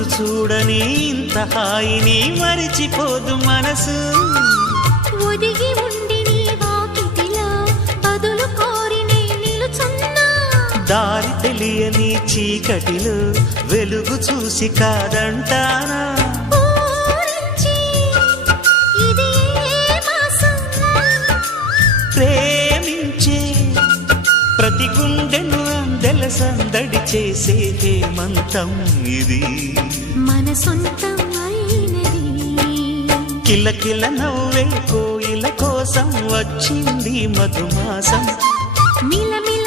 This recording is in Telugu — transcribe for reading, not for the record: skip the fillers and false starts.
రోజు చూడని ఇంత హాయిని మరిచిపోదు మనసు. ఒదిగి ఉండి నీ వాకిటిలో బదులు కోరి నే నిలుచున్నా. దారి తెలియని చీకటిలో వెలుగు చూసి కాదంటానా. ఊరించి ఇది ఏ మాసం? ప్రేమించే ప్రతి గుండెను అందెల సందడి చేసే హేమంతం ఇది. మన సొంతం అయినది. కిలకిల నవ్వే కోయిల కోసం వచ్చింది మధుమాసం. మిలమిల